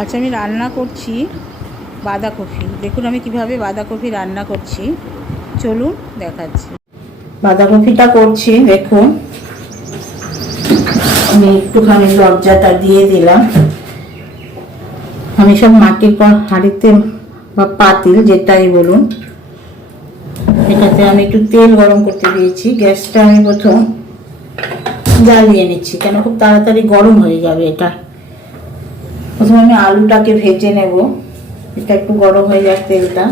আচ্ছা, আমি রান্না করছি বাঁধাকপি। দেখুন আমি কিভাবে বাঁধাকপি রান্না করছি, চলুন দেখাচ্ছি। বাঁধাকপিটা করছি, দেখুন আমি একটুখানি লবজাটা দিয়ে দিলাম। আমি সব মাটির হাঁড়িতে বা পাতিল যেটাই বলুন, এটাতে আমি একটু তেল গরম করতে দিয়েছি। গ্যাসটা আমি প্রথম জ্বালিয়ে নিচ্ছি, কেন খুব তাড়াতাড়ি গরম হয়ে যাবে এটা। প্রথমে আমি আলুটাকে ভেজে নেব, এটা একটু গরম হয়ে যাক তেলটা।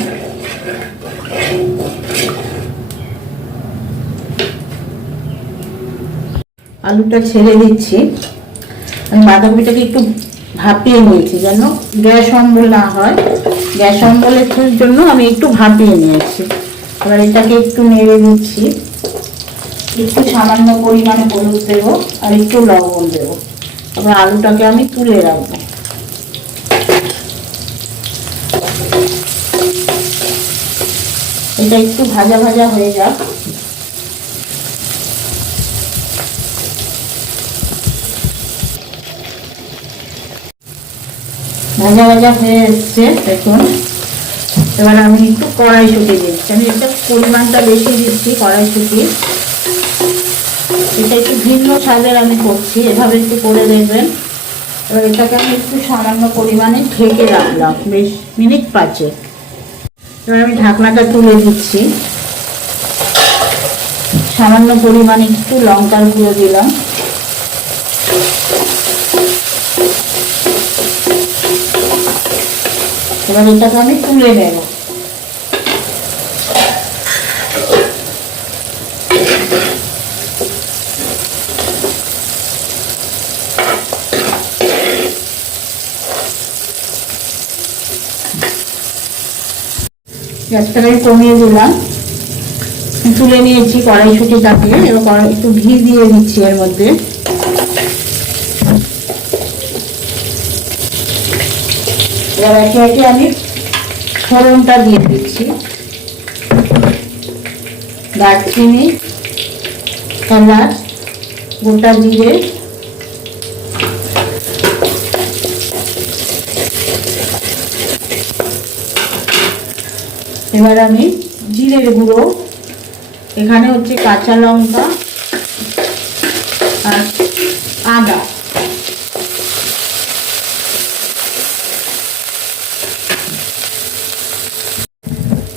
আলুটা ছেড়ে দিচ্ছি। আমি বাঁধাকপিটাকে একটু ভাপিয়ে নিয়েছি যেন গ্যাস অম্বল না হয়। গ্যাস অম্বলের জন্য আমি একটু ভাপিয়ে নিয়েছি। এবার এটাকে একটু নেড়ে দিচ্ছি, একটু সামান্য পরিমাণে হলুদ দেবো আর একটু লবণ দেবো। এবার আলুটাকে আমি তুলে রাখবো। এটা একটু ভাজা ভাজা হয়ে যাক। ভাজা ভাজা হয়ে এসছে দেখুন। এবার আমি একটু কড়াইশুঁটি দিচ্ছি। আমি একটা পরিমাণটা বেশি দিচ্ছি কড়াইশুঁটি। এটা একটু ভিন্ন স্বাদের আমি করছি, এভাবে একটু করে দেখবেন। এবার এটাকে আমি একটু সামান্য পরিমাণে ঢেকে রাখলাম বেশ মিনিট 5। এবার আমি ঢাকনাটা তুলে দিচ্ছি। সামান্য পরিমাণে একটু লঙ্কার গুঁড়ো দিলাম। এবার এটাকে আমি তুলে নেব। গ্যাসটাকে আমি কমিয়ে দিলাম, তুলে নিয়েছি কড়াইশুঁটিটাকে। এবার একটু ঘি দিয়ে দিচ্ছি এর মধ্যে। এবার একে একে আমি ফোড়নটা দিয়ে দিচ্ছি। দারচিনি, এলাচ, গোটা জিরে, এবার আমি জিরের গুঁড়ো, এখানে হচ্ছে কাঁচা লঙ্কা আর আদা,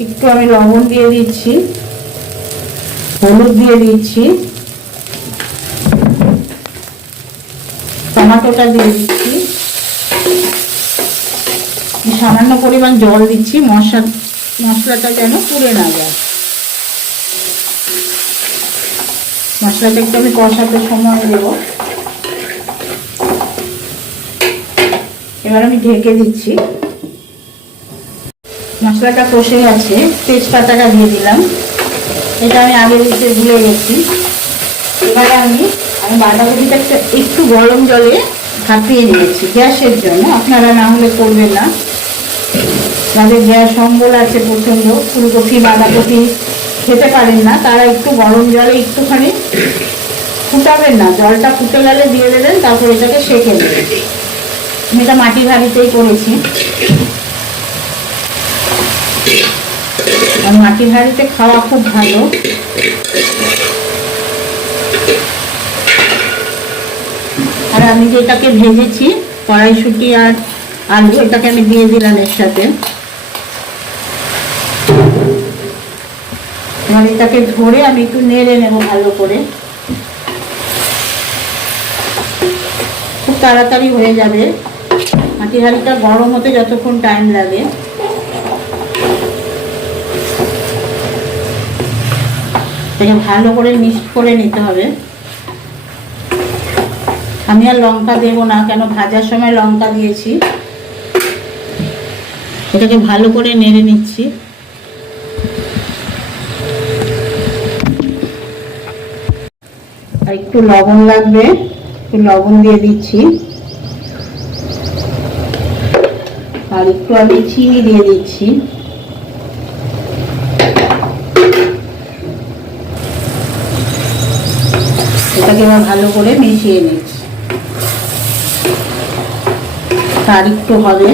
একটু আমি লবণ দিয়ে দিচ্ছি, হলুদ দিয়ে দিচ্ছি, টমেটোটা দিয়ে দিচ্ছি, সামান্য পরিমাণ জল দিচ্ছি মশলাটা যেন পুড়ে না যায়। মশলাটা একটু আমি কষাতে সময় দেব। এবার আমি ঢেকে দিচ্ছি। মশলাটা কষে গেছে, তেজপাতাটা দিয়ে দিলাম। এটা আমি আগে দিতে ভুলে গেছি। এবারে আমি বাঁধাকপিটা একটু গরম জলে ভাপিয়ে নিয়েছি গ্যাসের জন্য। আপনারা না হলে করবেন না, যাদের গ্যাস অম্বল আছে প্রচণ্ড, ফুলকপি বাঁধাকপি খেতে পারেন না, তারা একটু গরম জলে একটুখানি ফুটাবেন না, জলটা ফুটে গেলে দিয়ে দেবেন, তারপর এটাকে সেঁকে দেবেন। আমি এটা মাটির হাঁড়িতেই করেছি। আর মাটির হাঁড়িতে খাওয়া খুব ভালো। আর আমি যেটাকে ভেজেছি কড়াইশুঁটি আর আলু, এটাকে আমি দিয়ে দিলাম এর সাথে। এবার এটাকে ধরে আমি একটু নেড়ে নেব ভালো করে। খুব তাড়াতাড়ি হয়ে যাবে, মাটির হাঁড়িটা গরম হতে যতক্ষণ টাইম লাগে। এটাকে ভালো করে মিক্স করে নিতে হবে। আমি আর লঙ্কা দেবো না, কেন ভাজার সময় লঙ্কা দিয়েছি। এটাকে ভালো করে নেড়ে নিচ্ছি। আর একটু লবণ লাগবে, একটু লবণ দিয়ে দিচ্ছি। আর একটু আমি চিনি দিয়ে দিচ্ছি। এটাকে এবার ভালো করে মিশিয়ে নিচ্ছি। তার একটু হবে।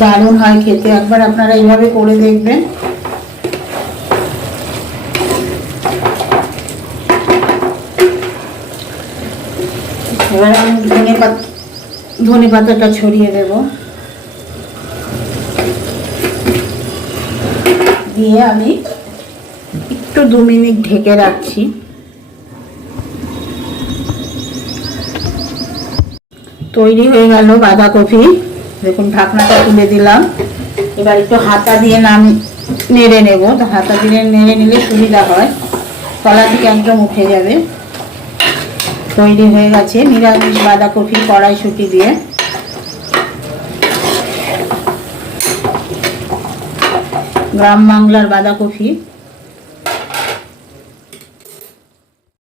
দারুণ হয় খেতে, একবার আপনারা এইভাবে করে দেখবেন। এবার আমি ধনে পাতাটা ছড়িয়ে দেব, দিয়ে আমি একটু 2 মিনিট ঢেকে রাখছি। তৈরি হয়ে গেল বাঁধাকপি। দেখুন ঢাকনাটা তুলে দিলাম। এবার একটু হাতা দিয়ে নেড়ে নেব, তো হাতা দিয়ে নেড়ে নিলে সুবিধা হয়, তলা থেকে একদম উঠে যাবে। তৈরি হয়ে গেছে নিরামিষ বাঁধাকপি কড়াইশুঁটি দিয়ে। গ্রাম বাংলার বাঁধাকপি।